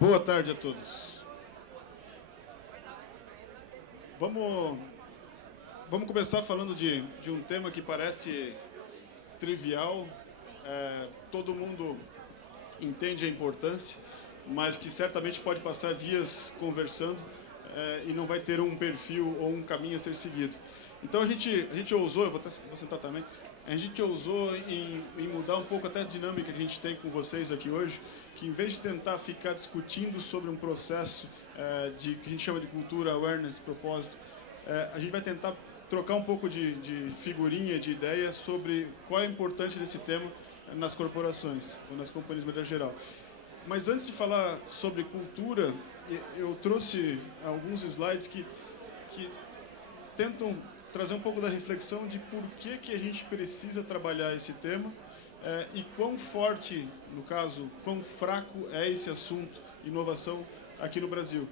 Boa tarde a todos. Vamos começar falando de um tema que parece trivial, todo mundo entende a importância, mas que certamente pode passar dias conversando e não vai ter um perfil ou um caminho a ser seguido. Então a gente ousou, vou sentar também, a gente ousou em mudar um pouco até a dinâmica que a gente tem com vocês aqui hoje, que em vez de tentar ficar discutindo sobre um processo que a gente chama de cultura, awareness, propósito, a gente vai tentar trocar um pouco de figurinha, de ideia sobre qual é a importância desse tema nas corporações, ou nas companhias de maneira geral. Mas antes de falar sobre cultura, eu trouxe alguns slides que tentam trazer um pouco da reflexão de por que a gente precisa trabalhar esse tema e quão forte, no caso, quão fraco é esse assunto, inovação, aqui no Brasil.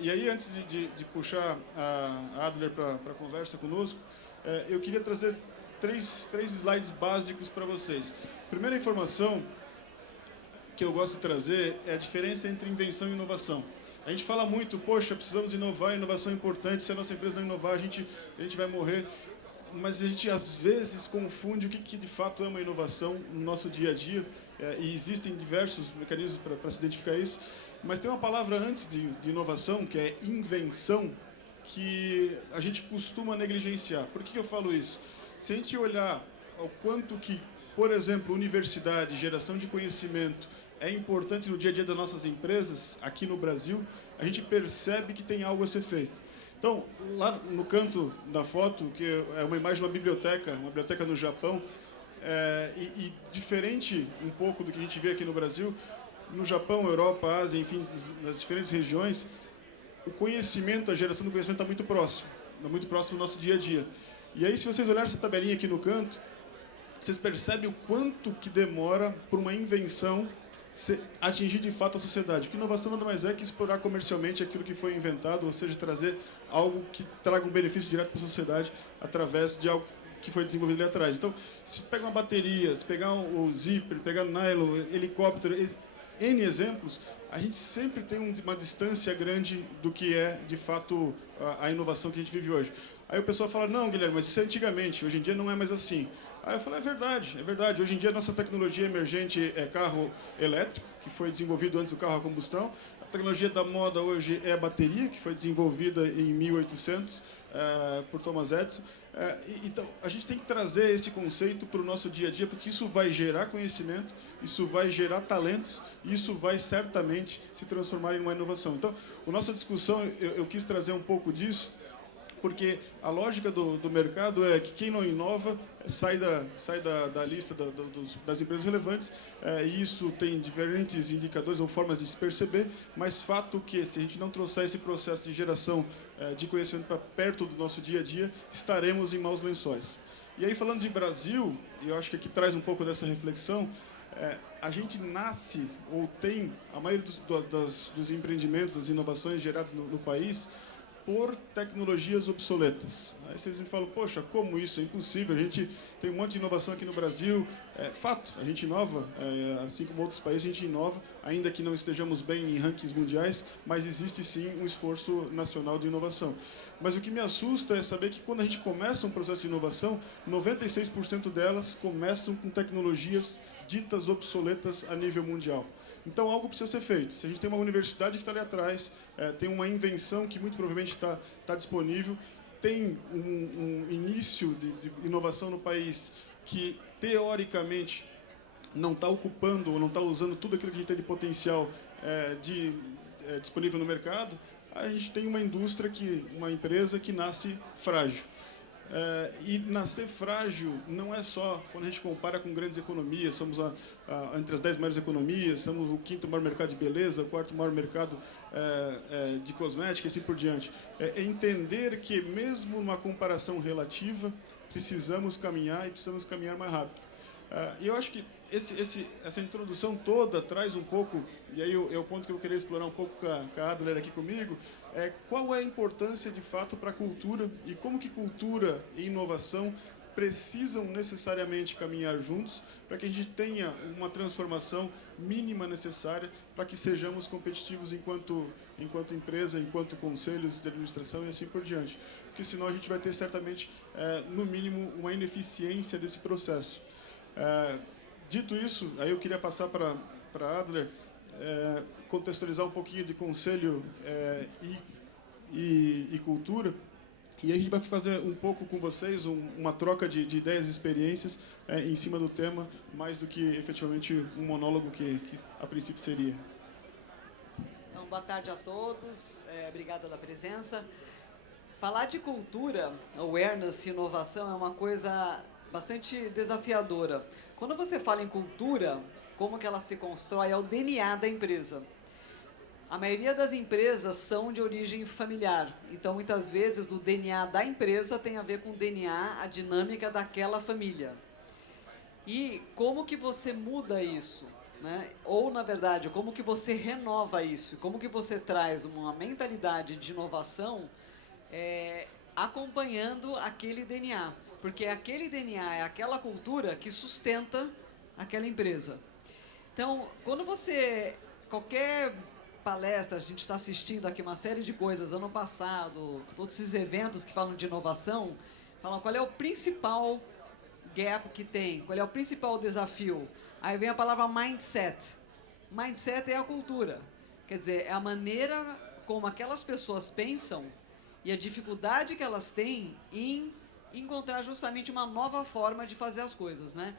E aí, antes de puxar a Adler para a conversa conosco, eu queria trazer três slides básicos para vocês. Primeira informação que eu gosto de trazer é a diferença entre invenção e inovação. A gente fala muito, poxa, precisamos inovar, inovação é importante, se a nossa empresa não inovar, a gente vai morrer. Mas a gente, às vezes, confunde o que de fato é uma inovação no nosso dia a dia, e existem diversos mecanismos para se identificar isso. Mas tem uma palavra antes de inovação, que é invenção, que a gente costuma negligenciar. Por que eu falo isso? Se a gente olhar ao quanto que, por exemplo, universidade, geração de conhecimento, é importante no dia a dia das nossas empresas, aqui no Brasil, a gente percebe que tem algo a ser feito. Então, lá no canto da foto, que é uma imagem de uma biblioteca no Japão, e diferente um pouco do que a gente vê aqui no Brasil, no Japão, Europa, Ásia, enfim, nas diferentes regiões, o conhecimento, a geração do conhecimento está muito próximo do nosso dia a dia. E aí, se vocês olharem essa tabelinha aqui no canto, vocês percebem o quanto que demora por uma invenção atingir de fato a sociedade. Porque inovação nada mais é que explorar comercialmente aquilo que foi inventado, ou seja, trazer algo que traga um benefício direto para a sociedade através de algo que foi desenvolvido ali atrás. Então, se pegar uma bateria, se pegar o zíper, pegar o nylon, helicóptero, N exemplos, a gente sempre tem uma distância grande do que é, de fato, a inovação que a gente vive hoje. Aí o pessoal fala, não, Guilherme, mas isso é antigamente, hoje em dia não é mais assim. Aí eu falo, é verdade. Hoje em dia a nossa tecnologia emergente é carro elétrico, que foi desenvolvido antes do carro a combustão. A tecnologia da moda hoje é a bateria, que foi desenvolvida em 1800 por Thomas Edison. Então, a gente tem que trazer esse conceito para o nosso dia a dia, porque isso vai gerar conhecimento, isso vai gerar talentos, e isso vai certamente se transformar em uma inovação. Então, a nossa discussão, eu quis trazer um pouco disso, porque a lógica do mercado é que quem não inova sai da lista das empresas relevantes, e isso tem diferentes indicadores ou formas de se perceber, mas fato que, se a gente não trouxer esse processo de geração de conhecimento para perto do nosso dia a dia, estaremos em maus lençóis. E aí, falando de Brasil, e eu acho que aqui traz um pouco dessa reflexão, a gente nasce, ou tem, a maioria dos empreendimentos, das inovações geradas no país, por tecnologias obsoletas. Aí vocês me falam, poxa, como isso? É impossível, a gente tem um monte de inovação aqui no Brasil. Fato, a gente inova, assim como outros países, a gente inova, ainda que não estejamos bem em rankings mundiais, mas existe sim um esforço nacional de inovação. Mas o que me assusta é saber que quando a gente começa um processo de inovação, 96% delas começam com tecnologias ditas obsoletas a nível mundial. Então, algo precisa ser feito. Se a gente tem uma universidade que está ali atrás, tem uma invenção que muito provavelmente está disponível, tem um início de inovação no país que, teoricamente, não está ocupando ou não está usando tudo aquilo que a gente tem de potencial disponível no mercado, a gente tem uma empresa que nasce frágil. E nascer frágil não é só quando a gente compara com grandes economias, somos entre as 10 maiores economias, somos o quinto maior mercado de beleza, o quarto maior mercado de cosmética e assim por diante. É entender que, mesmo numa comparação relativa, precisamos caminhar e precisamos caminhar mais rápido. E eu acho que essa introdução toda traz um pouco, e aí é o ponto que eu queria explorar um pouco com a Adler aqui comigo, qual é a importância de fato para a cultura e como que cultura e inovação precisam necessariamente caminhar juntos para que a gente tenha uma transformação mínima necessária para que sejamos competitivos enquanto empresa, enquanto conselhos de administração e assim por diante. Porque senão a gente vai ter certamente, no mínimo, uma ineficiência desse processo. Dito isso, aí eu queria passar para Adler, contextualizar um pouquinho de conselho e cultura. E a gente vai fazer um pouco com vocês uma troca de ideias e experiências em cima do tema, mais do que efetivamente um monólogo que a princípio seria. Então, boa tarde a todos, obrigada pela presença. Falar de cultura, awareness e inovação é uma coisa bastante desafiadora. Quando você fala em cultura, como que ela se constrói, é o DNA da empresa. A maioria das empresas são de origem familiar, então muitas vezes o DNA da empresa tem a ver com o DNA, a dinâmica daquela família. E como que você muda isso, né? Ou, na verdade, como que você renova isso? Como que você traz uma mentalidade de inovação acompanhando aquele DNA? Porque aquele DNA é aquela cultura que sustenta aquela empresa. Então, quando qualquer palestra, a gente está assistindo aqui uma série de coisas, ano passado, todos esses eventos que falam de inovação, falam qual é o principal gap que tem, qual é o principal desafio. Aí vem a palavra mindset. Mindset é a cultura. Quer dizer, é a maneira como aquelas pessoas pensam e a dificuldade que elas têm em encontrar justamente uma nova forma de fazer as coisas, né?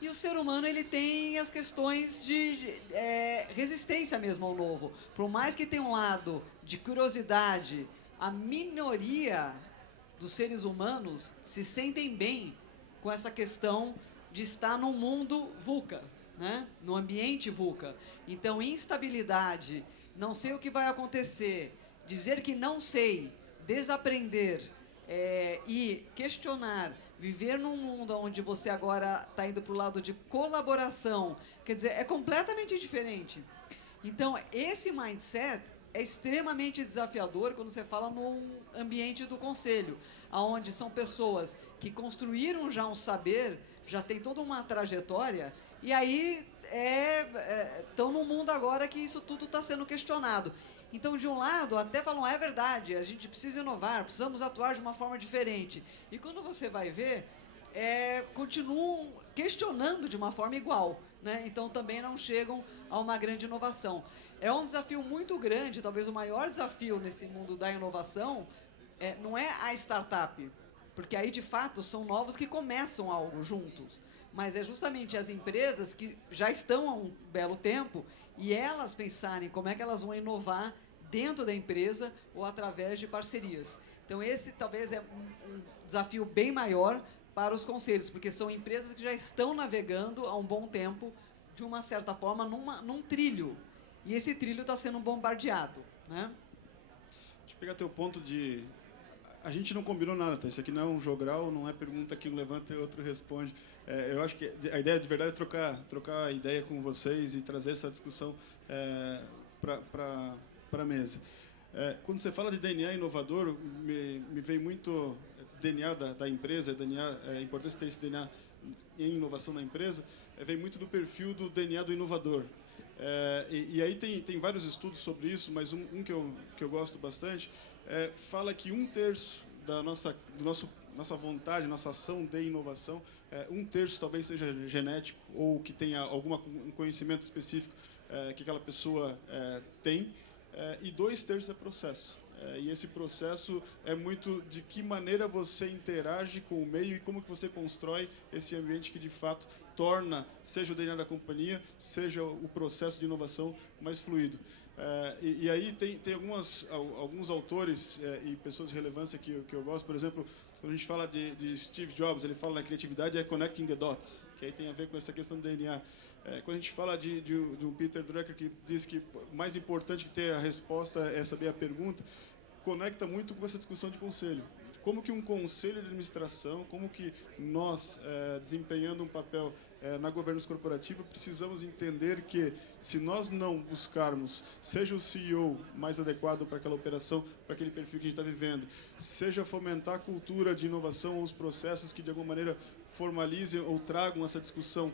E o ser humano, ele tem as questões de resistência mesmo ao novo. Por mais que tenha um lado de curiosidade, a minoria dos seres humanos se sentem bem com essa questão de estar num mundo VUCA, né? No ambiente VUCA. Então, instabilidade, não sei o que vai acontecer, dizer que não sei, desaprender e questionar, viver num mundo onde você agora está indo para o lado de colaboração, quer dizer, é completamente diferente. Então, esse mindset é extremamente desafiador quando você fala num ambiente do conselho, onde são pessoas que construíram já um saber, já tem toda uma trajetória, e aí estão num mundo agora que isso tudo está sendo questionado. Então, de um lado, até falam, é verdade, a gente precisa inovar, precisamos atuar de uma forma diferente. E quando você vai ver, continuam questionando de uma forma igual, né? Então, também não chegam a uma grande inovação. É um desafio muito grande, talvez o maior desafio nesse mundo da inovação, não é a startup, porque aí, de fato, são novos que começam algo juntos. Mas é justamente as empresas que já estão há um belo tempo e elas pensarem como é que elas vão inovar dentro da empresa ou através de parcerias. Então, esse talvez é um desafio bem maior para os conselhos, porque são empresas que já estão navegando há um bom tempo, de uma certa forma, num trilho. E esse trilho está sendo bombardeado, né? Deixa eu pegar teu ponto de... A gente não combinou nada, tá? Isso aqui não é um jogral, não é pergunta que um levanta e outro responde. Eu acho que a ideia de verdade é trocar a ideia com vocês e trazer essa discussão para a mesa. Quando você fala de DNA inovador, me vem muito DNA da empresa, a importância de ter esse DNA em inovação na empresa, vem muito do perfil do DNA do inovador. E aí tem vários estudos sobre isso, mas um que eu gosto bastante fala que 1/3 da nossa vontade, nossa ação de inovação, 1/3 talvez seja genético ou que tenha um conhecimento específico que aquela pessoa tem, e 2/3 é processo. E esse processo é muito de que maneira você interage com o meio e como que você constrói esse ambiente que, de fato, torna, seja o DNA da companhia, seja o processo de inovação mais fluido. E aí tem alguns autores e pessoas de relevância que eu gosto. Por exemplo, quando a gente fala de Steve Jobs, ele fala na criatividade connecting the dots, que aí tem a ver com essa questão do DNA. Quando a gente fala de um Peter Drucker que diz que o mais importante que ter a resposta é saber a pergunta, conecta muito com essa discussão de conselho. como que um conselho de administração, como que nós, desempenhando um papel na governança corporativa, precisamos entender que, se nós não buscarmos, seja o CEO mais adequado para aquela operação, para aquele perfil que a gente está vivendo, seja fomentar a cultura de inovação ou os processos que, de alguma maneira, formalizem ou tragam essa discussão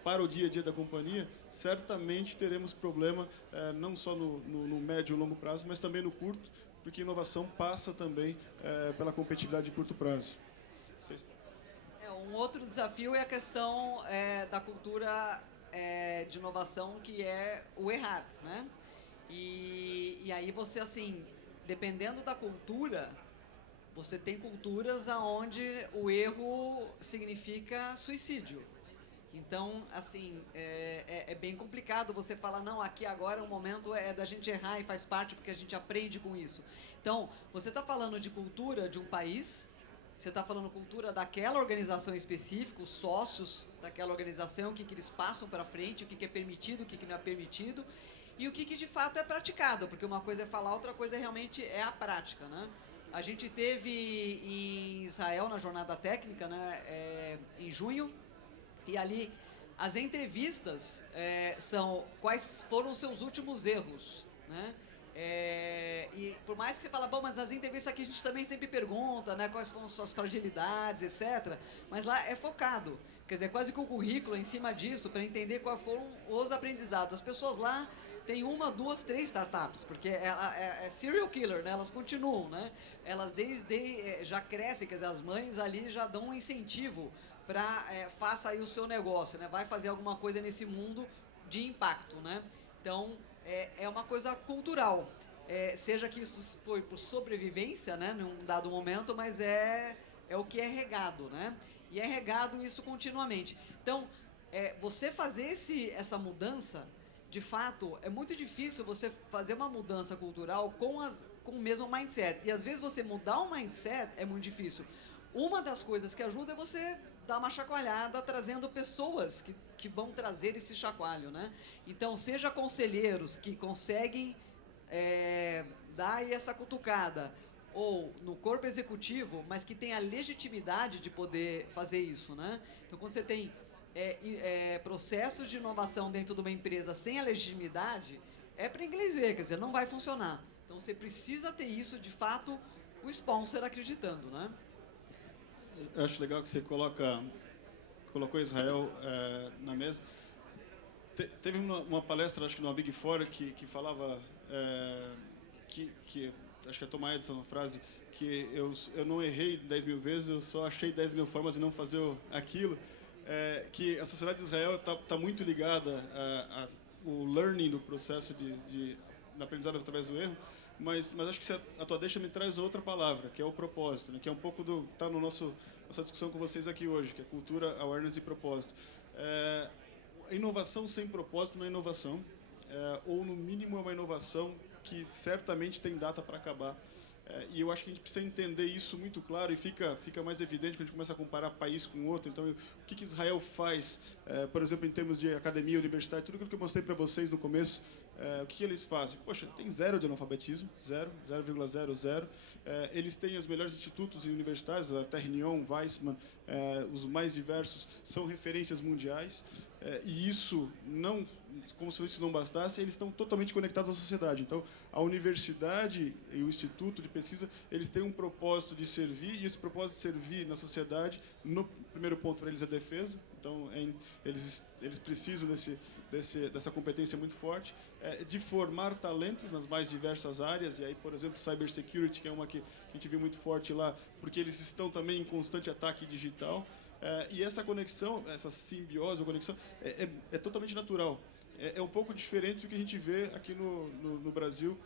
para o dia a dia da companhia, certamente teremos problema não só no médio e longo prazo, mas também no curto, porque inovação passa também pela competitividade de curto prazo. Um outro desafio é a questão da cultura de inovação, que é o errar, né? E aí você, assim, dependendo da cultura, você tem culturas onde o erro significa suicídio. Então, assim, é bem complicado você falar, não, aqui agora o momento é da gente errar e faz parte porque a gente aprende com isso. Então, você está falando de cultura de um país, você está falando cultura daquela organização específica, os sócios daquela organização, o que eles passam para frente, o que é permitido, o que não é permitido, e o que de fato é praticado, porque uma coisa é falar, outra coisa realmente é a prática, né? A gente teve em Israel, na jornada técnica, né, em junho, e ali as entrevistas são quais foram os seus últimos erros, né? E por mais que você fala, bom, mas nas entrevistas aqui a gente também sempre pergunta, né, quais foram suas fragilidades, etc. Mas lá é focado, quer dizer, quase que um currículo em cima disso para entender quais foram os aprendizados. As pessoas lá têm 1, 2, 3 startups, porque é serial killer, né? Elas continuam, né? Elas já crescem, quer dizer, as mães ali já dão um incentivo para faça aí o seu negócio, né? Vai fazer alguma coisa nesse mundo de impacto, né? Então, é uma coisa cultural. Seja que isso foi por sobrevivência, né, num dado momento, mas é o que é regado, né? E é regado isso continuamente. Então, você fazer essa mudança, de fato, é muito difícil você fazer uma mudança cultural com o mesmo mindset. E às vezes você mudar o mindset é muito difícil. Uma das coisas que ajuda é você dar uma chacoalhada, trazendo pessoas que vão trazer esse chacoalho, né? Então, seja conselheiros que conseguem dar aí essa cutucada, ou no corpo executivo, mas que tem a legitimidade de poder fazer isso, né? Então, quando você tem processos de inovação dentro de uma empresa sem a legitimidade, para inglês ver, quer dizer, não vai funcionar. Então, você precisa ter isso, de fato, o sponsor acreditando, né? Eu acho legal que você colocou Israel na mesa. Teve uma palestra, acho que no Big Four, que falava que acho que é Thomas Edison, uma frase, que eu não errei 10 mil vezes, eu só achei 10 mil formas de não fazer aquilo. Que a sociedade de Israel está muito ligada ao learning do processo de aprendizado através do erro, mas acho que a tua deixa me traz outra palavra, que é o propósito, né? Que é um pouco tá no nossa discussão com vocês aqui hoje, que é cultura, awareness e propósito. Inovação sem propósito não é inovação, ou no mínimo é uma inovação que certamente tem data para acabar. E eu acho que a gente precisa entender isso muito claro, e fica mais evidente quando a gente começa a comparar país com outro. Então, o que Israel faz, por exemplo, em termos de academia, universidade, tudo aquilo que eu mostrei para vocês no começo, o que eles fazem? Poxa, tem 0 de analfabetismo, 0,00. Eles têm os melhores institutos e universidades, a Technion, Weizmann, os mais diversos, são referências mundiais. E isso, não, como se isso não bastasse, eles estão totalmente conectados à sociedade. Então, a universidade e o instituto de pesquisa, eles têm um propósito de servir, e esse propósito de servir na sociedade, no primeiro ponto para eles é defesa. Então, eles precisam dessa competência muito forte, de formar talentos nas mais diversas áreas. E aí, por exemplo, cybersecurity, que é uma que a gente viu muito forte lá, porque eles estão também em constante ataque digital. E essa conexão, essa simbiose ou conexão, é totalmente natural. É um pouco diferente do que a gente vê aqui no Brasil,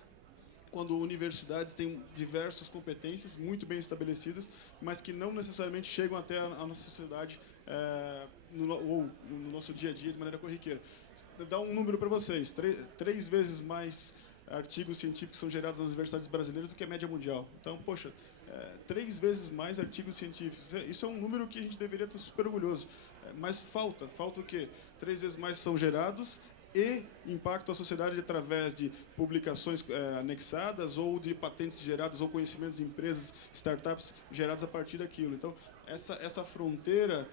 quando universidades têm diversas competências muito bem estabelecidas, mas que não necessariamente chegam até a nossa sociedade ou no nosso dia a dia de maneira corriqueira. Vou dar um número para vocês: 3 vezes mais artigos científicos são gerados nas universidades brasileiras do que a média mundial. Então, poxa, 3 vezes mais artigos científicos. Isso é um número que a gente deveria estar super orgulhoso. Mas falta o quê? 3 vezes mais são gerados e impacto à sociedade através de publicações anexadas ou de patentes geradas ou conhecimentos de empresas, startups gerados a partir daquilo. Então, essa fronteira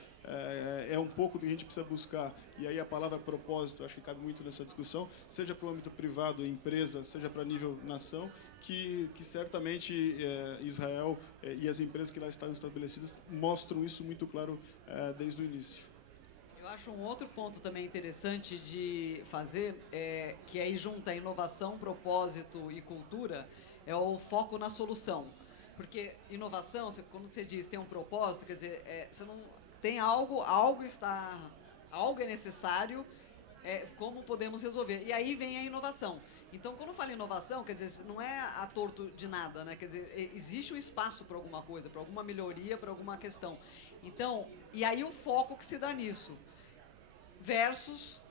é um pouco do que a gente precisa buscar. E aí a palavra propósito, acho que cabe muito nessa discussão, seja para o âmbito privado, empresa, seja para nível nação, que certamente Israel e as empresas que lá estão estabelecidas mostram isso muito claro desde o início. Eu acho um outro ponto também interessante de fazer, que aí junta inovação, propósito e cultura, é o foco na solução. Porque inovação, quando você diz tem um propósito, quer dizer, você não tem algo é necessário, como podemos resolver. E aí vem a inovação. Então, quando fala inovação, quer dizer, não é a torto de nada, né? Quer dizer, existe um espaço para alguma coisa, para alguma melhoria, para alguma questão. Então, e aí o foco que se dá nisso, versus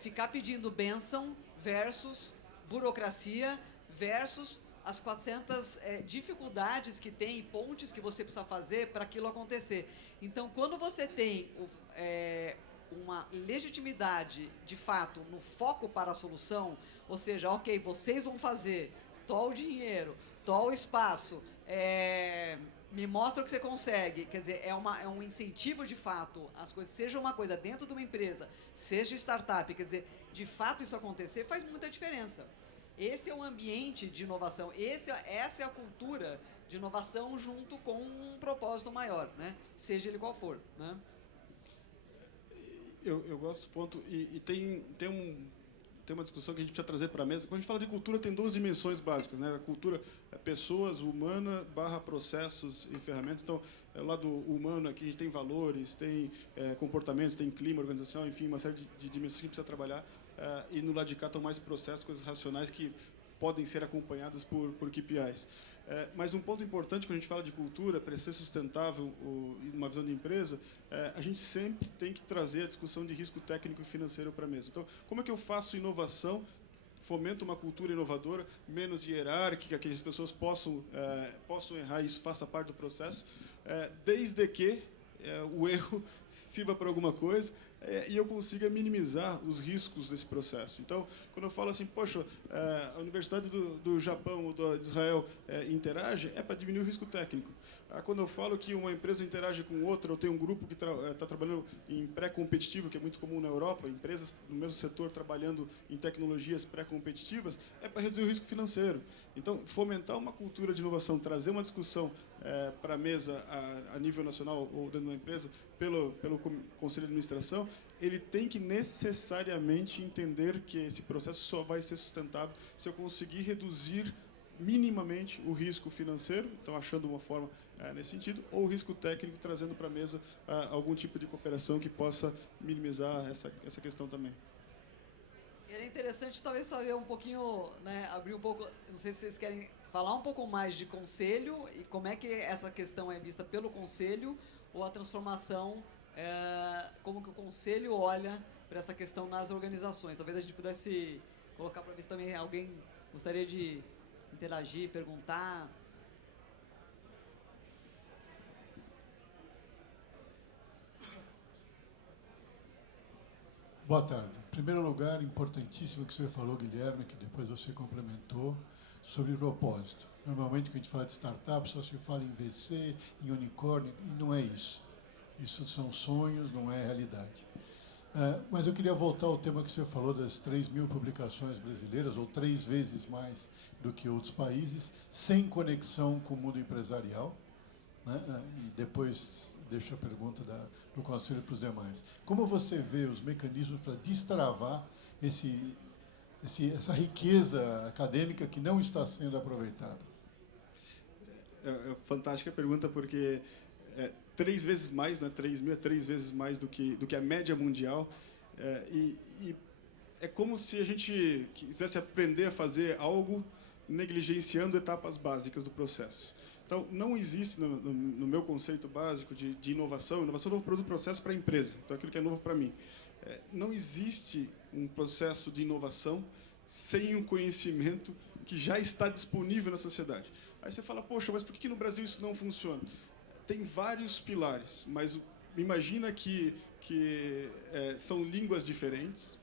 ficar pedindo bênção, versus burocracia, versus as 400 dificuldades que tem, pontes que você precisa fazer para aquilo acontecer. Então, quando você tem uma legitimidade, de fato, no foco para a solução, ou seja, ok, vocês vão fazer, tó o dinheiro, tó o espaço, me mostra o que você consegue, quer dizer, é um incentivo de fato, as coisas, seja uma coisa dentro de uma empresa, seja startup, quer dizer, de fato isso acontecer faz muita diferença. Esse é o ambiente de inovação, essa é a cultura de inovação junto com um propósito maior, né? Seja ele qual for, né? Eu gosto do ponto, e tem uma discussão que a gente precisa trazer para a mesa. Quando a gente fala de cultura, tem duas dimensões básicas, né? A cultura é pessoas, humana, / processos e ferramentas. Então, o lado humano aqui, a gente tem valores, tem comportamentos, tem clima, organização, enfim, uma série de dimensões que a gente precisa trabalhar. E no lado de cá estão mais processos, coisas racionais que podem ser acompanhadas por KPIs. Mas um ponto importante quando a gente fala de cultura, para ser sustentável e uma visão de empresa, a gente sempre tem que trazer a discussão de risco técnico e financeiro para a mesa. Então, como é que eu faço inovação, fomento uma cultura inovadora, menos hierárquica, que as pessoas possam errar e isso faça parte do processo, desde que o erro sirva para alguma coisa e eu consiga minimizar os riscos desse processo. Então, quando eu falo assim, poxa, a Universidade do Japão ou de Israel interage, é para diminuir o risco técnico. Quando eu falo que uma empresa interage com outra, eu tenho um grupo que está trabalhando em pré-competitivo, que é muito comum na Europa, empresas do mesmo setor trabalhando em tecnologias pré-competitivas, é para reduzir o risco financeiro. Então, fomentar uma cultura de inovação, trazer uma discussão para a mesa a nível nacional ou dentro de uma empresa, pelo Conselho de Administração, ele tem que necessariamente entender que esse processo só vai ser sustentável se eu conseguir reduzir minimamente o risco financeiro, então achando uma forma nesse sentido, ou o risco técnico, trazendo para a mesa algum tipo de cooperação que possa minimizar essa questão também. É interessante talvez saber um pouquinho, né, abrir um pouco, não sei se vocês querem falar um pouco mais de conselho e como é que essa questão é vista pelo conselho ou a transformação, como que o conselho olha para essa questão nas organizações. Talvez a gente pudesse colocar para ver se também alguém gostaria de interagir, perguntar. Boa tarde. Em primeiro lugar, importantíssimo que você falou, Guilherme, que depois você complementou, sobre propósito. Normalmente, quando a gente fala de startup, só se fala em VC, em unicórnio, e não é isso. Isso são sonhos, não é realidade. Mas eu queria voltar ao tema que você falou das 3.000 publicações brasileiras, ou 3 vezes mais do que outros países, sem conexão com o mundo empresarial, né? E depois deixo a pergunta do Conselho para os demais. Como você vê os mecanismos para destravar essa riqueza acadêmica que não está sendo aproveitada? É fantástica a pergunta, porque 3 vezes mais, né? 3.000 é 3 vezes mais do que a média mundial. E é como se a gente quisesse aprender a fazer algo negligenciando etapas básicas do processo. Então, não existe, no meu conceito básico de inovação é um novo produto processo para a empresa, então aquilo que é novo para mim. Não existe um processo de inovação sem um conhecimento que já está disponível na sociedade. Aí você fala, poxa, mas por que no Brasil isso não funciona? Tem vários pilares, mas imagina que são línguas diferentes,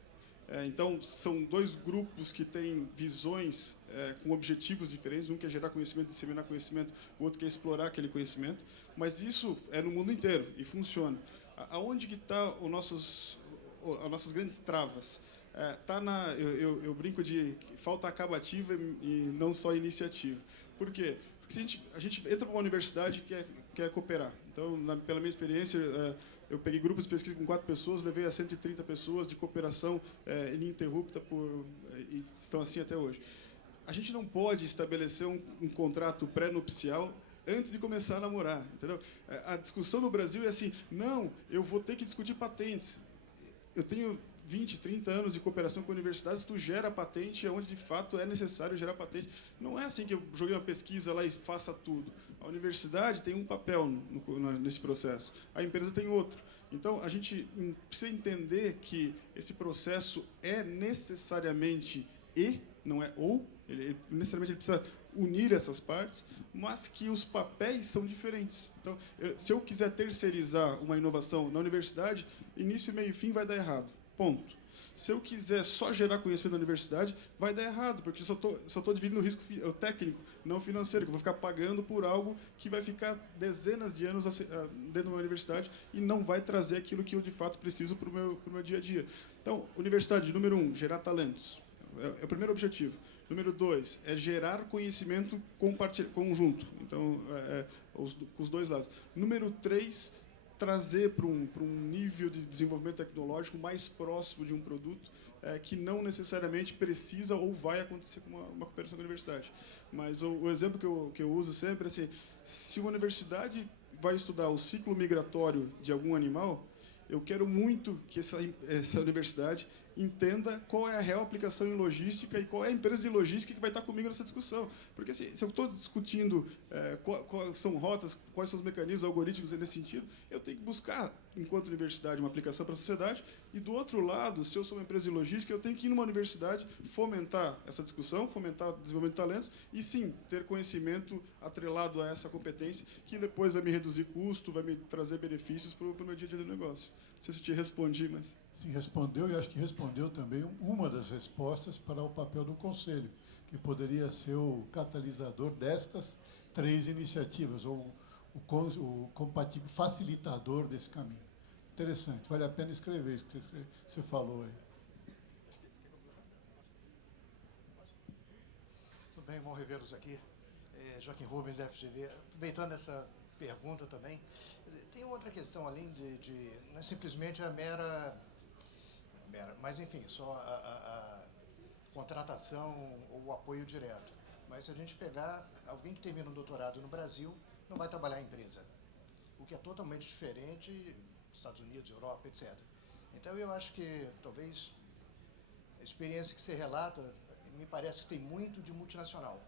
Então, são dois grupos que têm visões com objetivos diferentes. Um quer gerar conhecimento, disseminar conhecimento, o outro quer explorar aquele conhecimento. Mas isso é no mundo inteiro e funciona. Aonde que está as nossas grandes travas? Eu brinco de que falta acabativa e não só iniciativa. Por quê? Porque a gente entra para uma universidade e quer cooperar. Então, pela minha experiência, eu peguei grupos de pesquisa com 4 pessoas, levei a 130 pessoas de cooperação ininterrupta e estão assim até hoje. A gente não pode estabelecer um contrato pré-nupcial antes de começar a namorar, entendeu? A discussão no Brasil é assim, não, eu vou ter que discutir patentes. Eu tenho 20, 30 anos de cooperação com universidades, tu gera patente onde, de fato, é necessário gerar patente. Não é assim que eu joguei uma pesquisa lá e faça tudo. A universidade tem um papel nesse processo, a empresa tem outro. Então, a gente precisa entender que esse processo é necessariamente não é ou, necessariamente ele precisa unir essas partes, mas que os papéis são diferentes. Então, se eu quiser terceirizar uma inovação na universidade, início, meio e fim vai dar errado. Ponto. Se eu quiser só gerar conhecimento na universidade, vai dar errado, porque só estou dividindo o risco técnico, não financeiro, que eu vou ficar pagando por algo que vai ficar dezenas de anos dentro de uma universidade e não vai trazer aquilo que eu, de fato, preciso para o meu dia a dia. Então, universidade, número 1, gerar talentos. É o primeiro objetivo. Número 2, é gerar conhecimento conjunto. Então, os dois lados. Número 3, trazer para um nível de desenvolvimento tecnológico mais próximo de um produto que não necessariamente precisa ou vai acontecer com uma cooperação com a universidade. Mas o exemplo que eu uso sempre é assim, se uma universidade vai estudar o ciclo migratório de algum animal, eu quero muito que essa universidade entenda qual é a real aplicação em logística e qual é a empresa de logística que vai estar comigo nessa discussão. Porque assim, se eu estou discutindo quais são rotas, quais são os mecanismos, algoritmos nesse sentido, eu tenho que buscar, enquanto universidade, uma aplicação para a sociedade. E, do outro lado, se eu sou uma empresa de logística, eu tenho que ir numa universidade fomentar essa discussão, fomentar o desenvolvimento de talentos e, sim, ter conhecimento atrelado a essa competência, que depois vai me reduzir custo, vai me trazer benefícios para o meu dia a dia do negócio. Não sei se eu te respondi, mas... Sim, respondeu, e acho que respondeu também uma das respostas para o papel do Conselho, que poderia ser o catalisador destas 3 iniciativas, ou o facilitador desse caminho. Interessante, vale a pena escrever isso que você falou aí. Tudo bem, bom revê-los aqui. Joaquim Rubens, da FGV. Aproveitando essa pergunta também, tem outra questão, além de não é simplesmente a mera, mas enfim, só a contratação ou o apoio direto. Mas se a gente pegar alguém que termina um doutorado no Brasil, não vai trabalhar em empresa, o que é totalmente diferente nos Estados Unidos, Europa, etc. Então, eu acho que talvez a experiência que você relata me parece que tem muito de multinacional.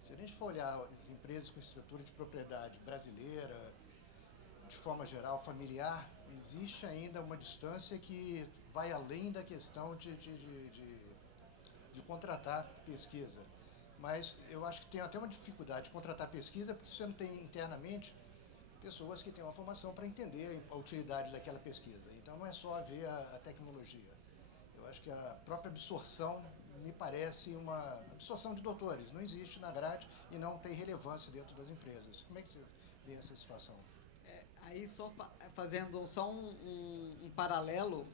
Se a gente for olhar as empresas com estrutura de propriedade brasileira, de forma geral, familiar, existe ainda uma distância que vai além da questão de contratar pesquisa. Mas eu acho que tem até uma dificuldade de contratar pesquisa porque você não tem internamente pessoas que têm uma formação para entender a utilidade daquela pesquisa. Então, não é só ver a tecnologia. Eu acho que a própria absorção me parece uma absorção de doutores. Não existe na grade e não tem relevância dentro das empresas. Como é que você vê essa situação? Aí, só fazendo só um paralelo,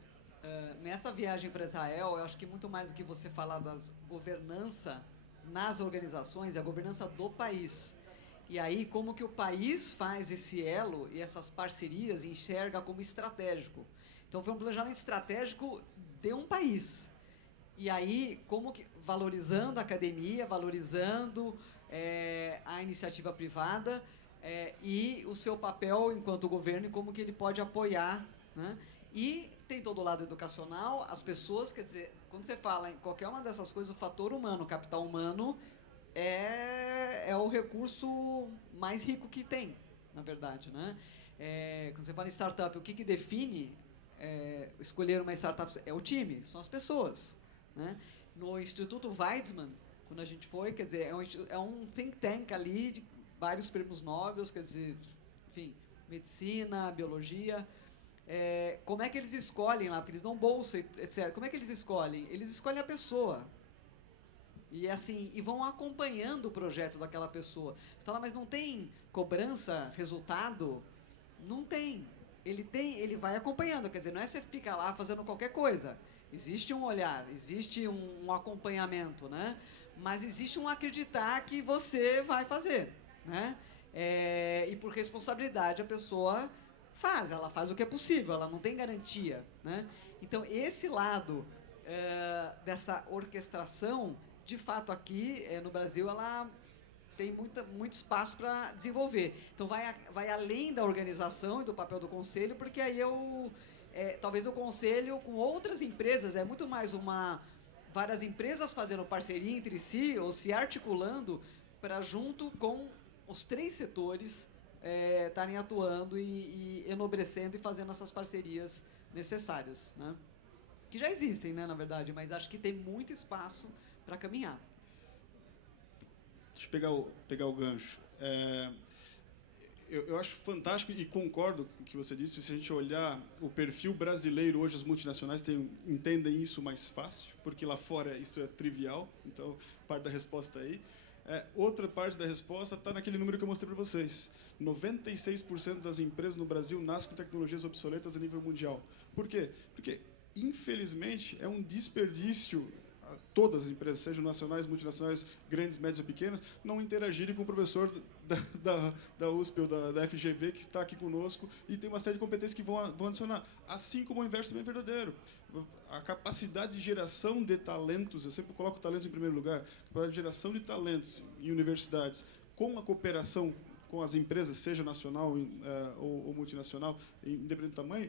nessa viagem para Israel, eu acho que muito mais do que você falar das governança nas organizações, é a governança do país. E aí, como que o país faz esse elo e essas parcerias enxerga como estratégico. Então, foi um planejamento estratégico de um país. E aí, como que, valorizando a academia, valorizando a iniciativa privada e o seu papel enquanto governo e como que ele pode apoiar, né? E tem todo o lado educacional, as pessoas, quer dizer, quando você fala em qualquer uma dessas coisas, o fator humano, o capital humano, é o recurso mais rico que tem, na verdade, né? Quando você fala em startup, o que define escolher uma startup é o time, são as pessoas, né? No Instituto Weizmann, quando a gente foi, quer dizer, é um think tank ali de vários prêmios Nobel, quer dizer, enfim, medicina, biologia, como é que eles escolhem lá, porque eles dão bolsa, etc. Como é que eles escolhem? Eles escolhem a pessoa. E assim, e vão acompanhando o projeto daquela pessoa. Você fala, mas não tem cobrança, resultado? Não tem. Ele vai acompanhando, quer dizer, não é você fica lá fazendo qualquer coisa. Existe um olhar, existe um acompanhamento, né? Mas existe um acreditar que você vai fazer, né? E por responsabilidade a pessoa faz, ela faz o que é possível, ela não tem garantia, né? Então, esse lado dessa orquestração, de fato, aqui no Brasil, ela tem muito espaço para desenvolver. Então, vai além da organização e do papel do conselho, porque aí talvez o conselho com outras empresas, é muito mais várias empresas fazendo parceria entre si, ou se articulando para, junto com os 3 setores, estarem atuando e enobrecendo e fazendo essas parcerias necessárias, né? Que já existem, né, na verdade, mas acho que tem muito espaço para caminhar. Deixa eu pegar o gancho. Eu acho fantástico e concordo com o que você disse. Se a gente olhar o perfil brasileiro, hoje as multinacionais entendem isso mais fácil, porque lá fora isso é trivial, então parte da resposta aí. Outra parte da resposta está naquele número que eu mostrei para vocês. 96% das empresas no Brasil nascem com tecnologias obsoletas a nível mundial. Por quê? Porque, infelizmente, é um desperdício todas as empresas, sejam nacionais, multinacionais, grandes, médias ou pequenas, não interagirem com o professor da USP ou da FGV que está aqui conosco e tem uma série de competências que vão adicionar. Assim como o inverso também é verdadeiro. A capacidade de geração de talentos, eu sempre coloco talentos em primeiro lugar, a capacidade de geração de talentos em universidades, com a cooperação com as empresas, seja nacional ou multinacional, independente do tamanho,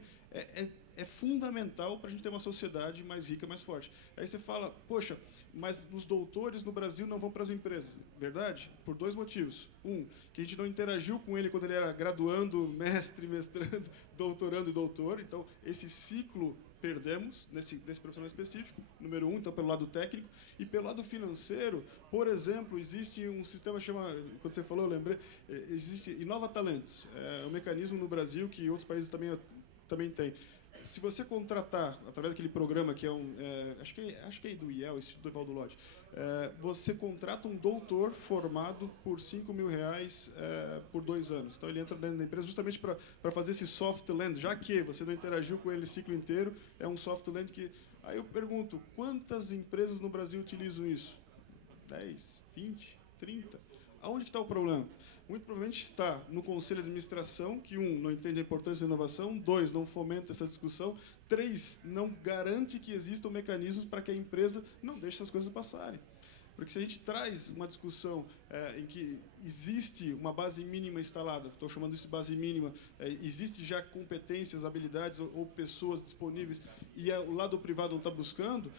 é fundamental para a gente ter uma sociedade mais rica, mais forte. Aí você fala, poxa, mas os doutores no Brasil não vão para as empresas. Verdade? Por 2 motivos. Um, que a gente não interagiu com ele quando ele era graduando, mestre, mestrando, doutorando e doutor. Então, esse ciclo perdemos nesse profissional específico, número 1, então pelo lado técnico. E pelo lado financeiro, por exemplo, existe um sistema que chama, quando você falou, eu lembrei, existe Inova Talentos. É um mecanismo no Brasil que outros países também têm. Se você contratar, através daquele programa que acho que é do IEL, Instituto Evaldo Lodge, você contrata um doutor formado por R$5.000 por 2 anos. Então, ele entra dentro da empresa justamente para fazer esse soft land, já que você não interagiu com ele o ciclo inteiro, é um soft land que... Aí eu pergunto, quantas empresas no Brasil utilizam isso? 10, 20, 30? Aonde que está o problema? Muito provavelmente está no conselho de administração, que 1, não entende a importância da inovação, 2, não fomenta essa discussão, 3, não garante que existam mecanismos para que a empresa não deixe essas coisas passarem. Porque se a gente traz uma discussão em que existe uma base mínima instalada, estou chamando isso de base mínima, existe já competências, habilidades ou pessoas disponíveis e o lado privado não está buscando,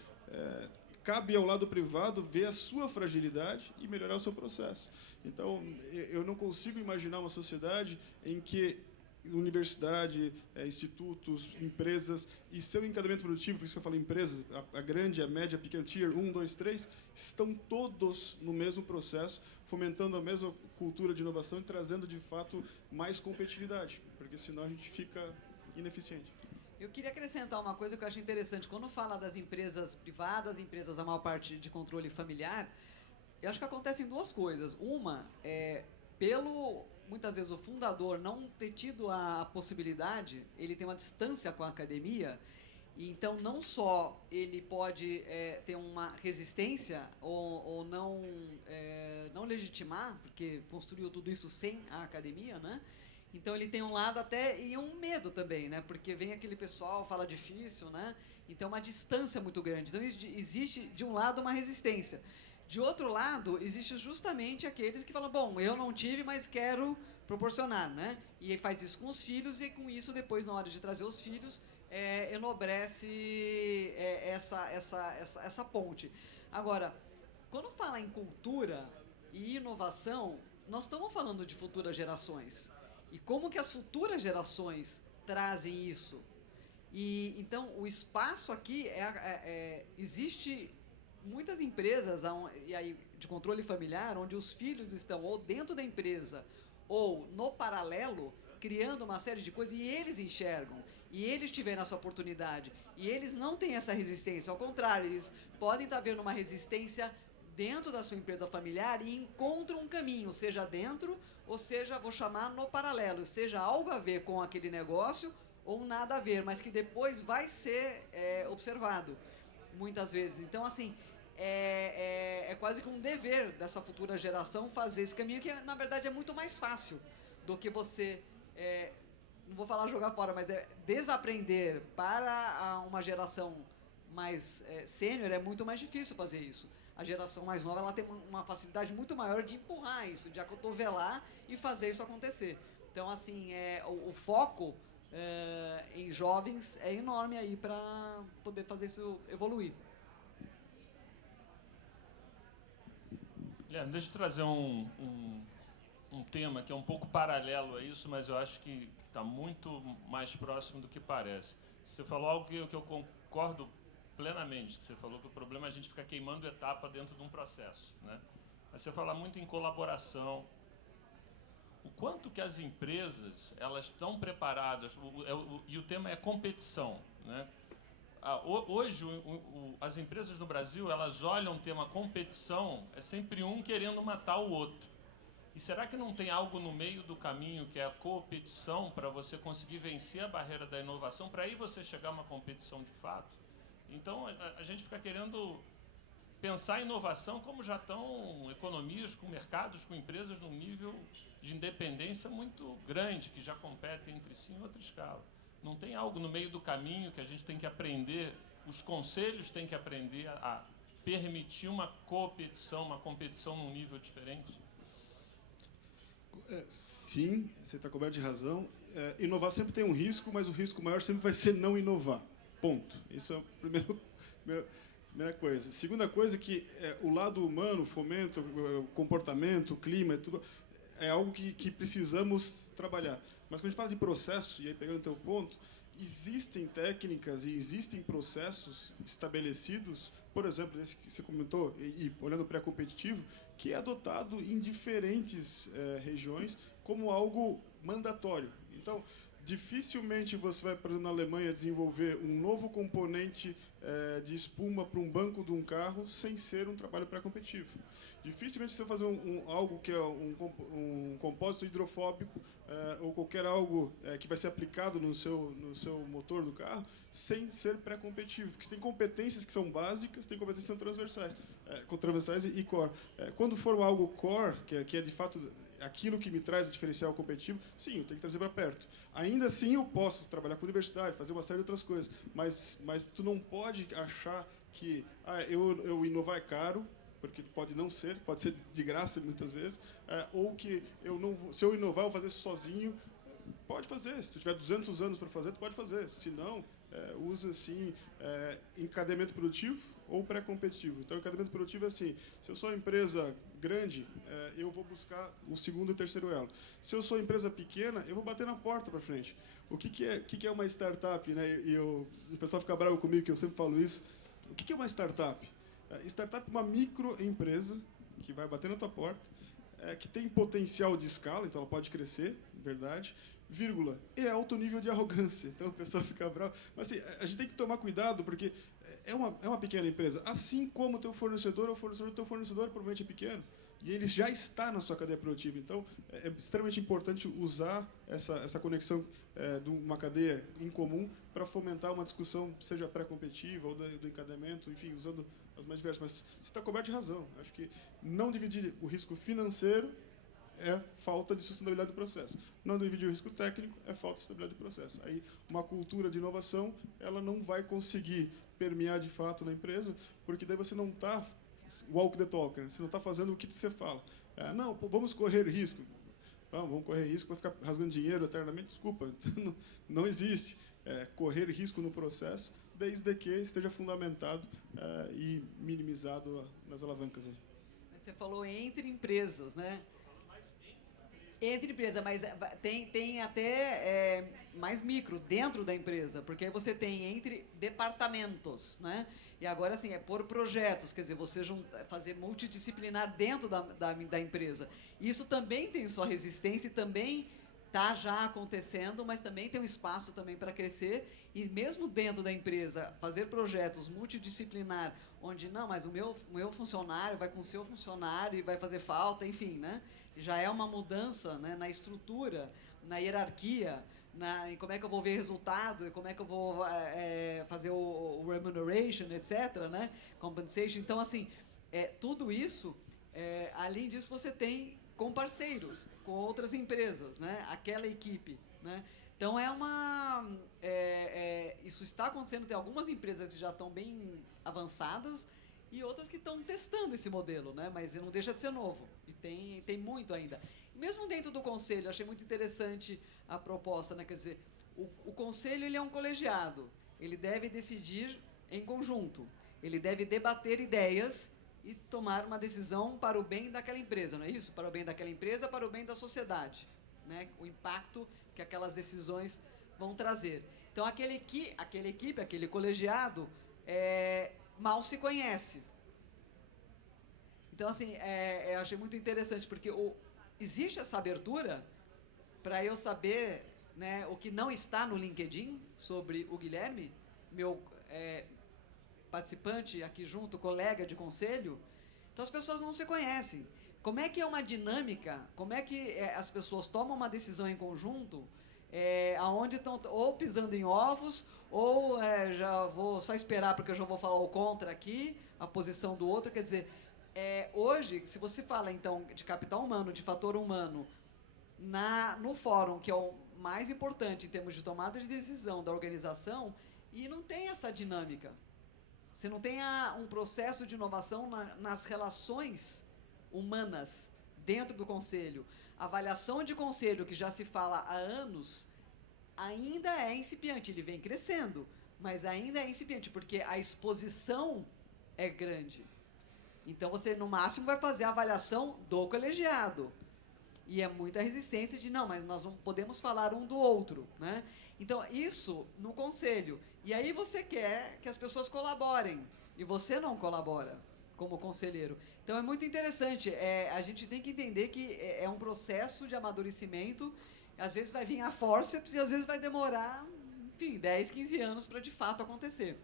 cabe ao lado privado ver a sua fragilidade e melhorar o seu processo. Então, eu não consigo imaginar uma sociedade em que universidade, institutos, empresas e seu encadeamento produtivo, por isso que eu falo empresas, a grande, a média, a pequena, tier 1, 2, 3, estão todos no mesmo processo, fomentando a mesma cultura de inovação e trazendo, de fato, mais competitividade, porque senão a gente fica ineficiente. Eu queria acrescentar uma coisa que eu acho interessante. Quando fala das empresas privadas, empresas a maior parte de controle familiar, eu acho que acontecem 2 coisas. Uma é, muitas vezes, o fundador não ter tido a possibilidade, ele tem uma distância com a academia, e então não só ele pode ter uma resistência ou não legitimar, porque construiu tudo isso sem a academia, né? Então ele tem um lado e um medo também, né? Porque vem aquele pessoal, fala difícil, né? Então uma distância muito grande. Então existe de um lado uma resistência. De outro lado, existe justamente aqueles que falam, bom, eu não tive, mas quero proporcionar, né? E faz isso com os filhos e com isso depois, na hora de trazer os filhos, enobrece essa ponte. Agora, quando fala em cultura e inovação, nós estamos falando de futuras gerações. E como que as futuras gerações trazem isso? E então o espaço aqui existe muitas empresas e aí, de controle familiar, onde os filhos estão ou dentro da empresa ou no paralelo, criando uma série de coisas e eles enxergam. e eles tiverem essa oportunidade, e eles não têm essa resistência, ao contrário, eles podem estar vendo uma resistência dentro da sua empresa familiar e encontram um caminho, seja dentro, ou seja, vou chamar no paralelo, seja algo a ver com aquele negócio ou nada a ver, mas que depois vai ser observado, muitas vezes. Então, assim, é quase que um dever dessa futura geração fazer esse caminho, que na verdade é muito mais fácil do que você, não vou falar jogar fora, mas desaprender para uma geração mais sênior é muito mais difícil fazer isso. A geração mais nova ela tem uma facilidade muito maior de empurrar isso, de acotovelar e fazer isso acontecer. Então, assim, o foco em jovens é enorme aí para poder fazer isso evoluir. Leandro, deixa eu trazer um tema que é um pouco paralelo a isso, mas eu acho que está muito mais próximo do que parece. Você falou algo que eu concordo plenamente, que você falou que o problema é a gente ficar queimando etapa dentro de um processo, né? Mas você fala muito em colaboração. O quanto que as empresas elas estão preparadas, e o tema é competição, né? Hoje, as empresas no Brasil, elas olham o tema competição, é sempre um querendo matar o outro. E será que não tem algo no meio do caminho que é a competição para você conseguir vencer a barreira da inovação, para aí você chegar a uma competição de fato? Então, a gente fica querendo pensar em inovação como já estão economias com mercados, com empresas num nível de independência muito grande, que já competem entre si em outra escala. Não tem algo no meio do caminho que a gente tem que aprender, os conselhos têm que aprender a permitir uma competição num nível diferente? Sim, você está coberto de razão. Inovar sempre tem um risco, mas o risco maior sempre vai ser não inovar. Ponto. Isso é a primeira coisa. Segunda coisa que o lado humano, fomento, comportamento, clima, tudo, é algo que precisamos trabalhar. Mas quando a gente fala de processo, e aí pegando o teu ponto, existem técnicas e existem processos estabelecidos, por exemplo, esse que você comentou, e olhando pré-competitivo, que é adotado em diferentes regiões como algo mandatório. Então, dificilmente você vai, por exemplo, na Alemanha, desenvolver um novo componente de espuma para um banco de um carro sem ser um trabalho pré-competitivo. Dificilmente você vai fazer algo que é um compósito hidrofóbico ou qualquer algo que vai ser aplicado no seu motor do carro sem ser pré-competitivo. Porque você tem competências que são básicas, tem competências que são transversais e core. Quando for algo core, que é de fato aquilo que me traz o diferencial competitivo, sim, eu tenho que trazer para perto. Ainda assim, eu posso trabalhar com universidade, fazer uma série de outras coisas, mas tu não pode achar que eu inovar é caro, porque pode não ser, pode ser de graça muitas vezes, ou que se eu inovar, eu vou fazer isso sozinho. Pode fazer, se tu tiver 200 anos para fazer, tu pode fazer. Se não, usa assim, encadeamento produtivo ou pré-competitivo. Então, encadeamento produtivo é assim, se eu sou uma empresa grande, eu vou buscar o segundo e o terceiro elo. Se eu sou uma empresa pequena, eu vou bater na porta para frente. O que é uma startup? Né? O pessoal fica bravo comigo, que eu sempre falo isso. O que é uma startup? Startup é uma microempresa que vai bater na tua porta, que tem potencial de escala, então ela pode crescer, verdade, vírgula, e alto nível de arrogância. Então o pessoal fica bravo. Mas assim, a gente tem que tomar cuidado, porque é uma pequena empresa. Assim como o teu fornecedor, o teu fornecedor provavelmente é pequeno. E ele já está na sua cadeia produtiva. Então, é extremamente importante usar essa conexão de uma cadeia em comum para fomentar uma discussão, seja pré-competitiva ou do encadeamento, enfim, usando as mais diversas. Mas você está coberto de razão. Acho que não dividir o risco financeiro é falta de sustentabilidade do processo. Não dividir o risco técnico é falta de sustentabilidade do processo. Aí, uma cultura de inovação, ela não vai conseguir permear de fato na empresa, porque daí você não está walk the talk, né? Você não está fazendo o que você fala. Não, vamos correr risco. Vamos correr risco para ficar rasgando dinheiro eternamente? Desculpa, não existe. Correr risco no processo, desde que esteja fundamentado e minimizado nas alavancas. Aí. Você falou entre empresas, né? Entre empresas, mas tem até mais micros dentro da empresa, porque aí você tem entre departamentos, né? E agora, assim, por projetos, quer dizer, você fazer multidisciplinar dentro da empresa. Isso também tem sua resistência e também está já acontecendo, mas também tem um espaço também para crescer, e mesmo dentro da empresa, fazer projetos multidisciplinar, onde, não, mas o meu funcionário vai com o seu funcionário e vai fazer falta, enfim, né? Já é uma mudança, né, na estrutura, na hierarquia, em como é que eu vou ver resultado, e como é que eu vou fazer o remuneration, etc., né? Compensation. Então, assim, tudo isso, além disso, você tem com parceiros, com outras empresas, né? Aquela equipe, né? Então, isso está acontecendo, tem algumas empresas que já estão bem avançadas e outras que estão testando esse modelo, né? Mas não deixa de ser novo, e tem muito ainda. Mesmo dentro do conselho, eu achei muito interessante a proposta, né? Quer dizer, o conselho ele é um colegiado, ele deve decidir em conjunto, ele deve debater ideias e tomar uma decisão para o bem daquela empresa, não é isso? Para o bem daquela empresa, para o bem da sociedade, né? O impacto que aquelas decisões vão trazer. Então, aquele equipe, aquele colegiado, mal se conhece. Então, assim, eu achei muito interessante, porque existe essa abertura para eu saber, né, o que não está no LinkedIn sobre o Guilherme, meu participante aqui junto, colega de conselho. Então, as pessoas não se conhecem. Como é que é uma dinâmica, como é que as pessoas tomam uma decisão em conjunto, aonde estão ou pisando em ovos, ou já vou só esperar porque eu já vou falar o contra aqui, a posição do outro. Quer dizer, hoje, se você fala, então, de capital humano, de fator humano, no fórum, que é o mais importante em termos de tomada de decisão da organização, e não tem essa dinâmica. Você não tem um processo de inovação nas relações humanas dentro do conselho. A avaliação de conselho, que já se fala há anos, ainda é incipiente. Ele vem crescendo, mas ainda é incipiente, porque a exposição é grande. Então, você, no máximo, vai fazer a avaliação do colegiado. E é muita resistência de, não, mas nós não podemos falar um do outro, né? Então, isso no conselho. E aí você quer que as pessoas colaborem, e você não colabora como conselheiro. Então, é muito interessante. A gente tem que entender que é um processo de amadurecimento. Às vezes vai vir a forceps e às vezes vai demorar, enfim, 10, 15 anos para de fato acontecer.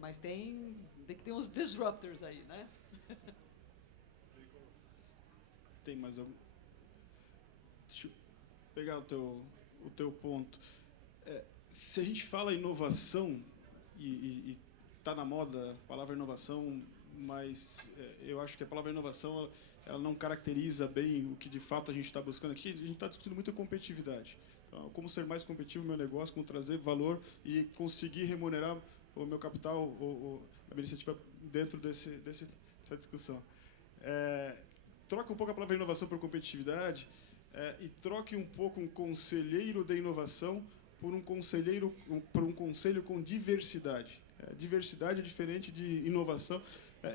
Mas tem que ter uns disruptors aí, né? Tem mais algum? Deixa eu pegar o teu ponto. Se a gente fala inovação, e está na moda a palavra inovação, mas eu acho que a palavra inovação ela não caracteriza bem o que de fato a gente está buscando aqui. A gente está discutindo muito a competitividade. Então, como ser mais competitivo no meu negócio, como trazer valor e conseguir remunerar o meu capital, ou a minha iniciativa dentro dessa discussão. Troca um pouco a palavra inovação por competitividade e troque um pouco um conselheiro de inovação por um conselho com diversidade. Diversidade é diferente de inovação.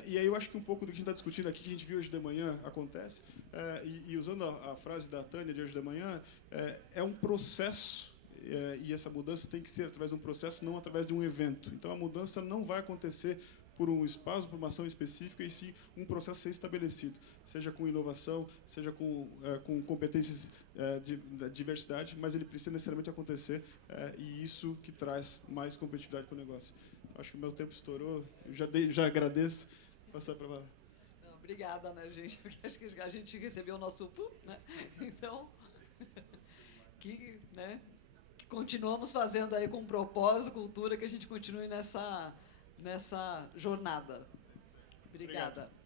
E aí eu acho que um pouco do que a gente está discutindo aqui, que a gente viu hoje de manhã, acontece, e usando a frase da Tânia de hoje de manhã, é um processo, e essa mudança tem que ser através de um processo, não através de um evento. Então, a mudança não vai acontecer por um espaço, por uma ação específica, e sim um processo ser estabelecido, seja com inovação, seja com competências de diversidade, mas ele precisa necessariamente acontecer, e isso que traz mais competitividade para o negócio. Acho que o meu tempo estourou, eu já agradeço. Passar para lá. Obrigada, né, gente? Porque acho que a gente recebeu o nosso... né? Então, que continuamos fazendo aí com propósito, cultura, que a gente continue nessa jornada. Obrigada. Obrigado.